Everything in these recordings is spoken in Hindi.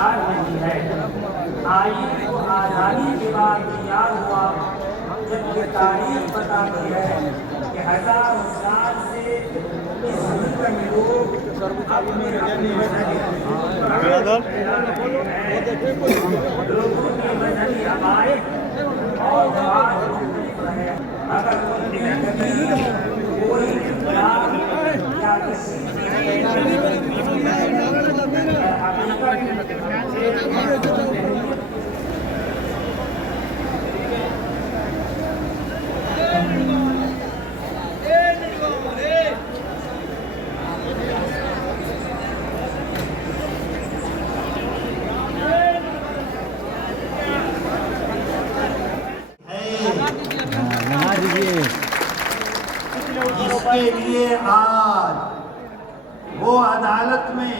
तैयार नहीं है। आई तो आज़ादी के बाद तैयार हुआ, जबकि तारीख बताती है कि हजारों साल से इस मुल्क में लोग अपने मजहबी लोगों के मजहबी अकायद और रिवाज मुख्तलिफ रहे। अगर कोई इख्तिलाफ या किसी इसके लिए आज वो अदालत में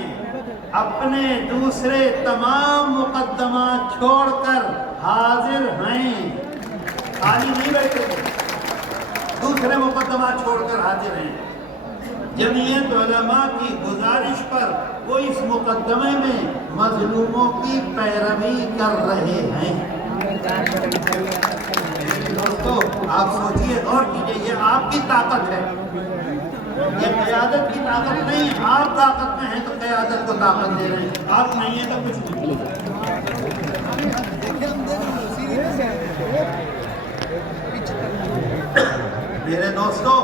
अपने दूसरे तमाम मुकदमा छोड़कर हाजिर हैं। खाली नहीं बैठे, दूसरे मुकदमा छोड़कर हाजिर हैं। जमीयत उलमा की गुजारिश पर वो इस मुकदमे में मजलूमों की पैरवी कर रहे हैं। दोस्तों, आप सोचिए और कीजिए, ये आपकी ताकत है, ये क़यादत की ताकत नहीं है। आप ताकत में हैं तो क़यादत को ताकत दे रहे हैं, आप नहीं है तो कुछ नहीं। मेरे दोस्तों,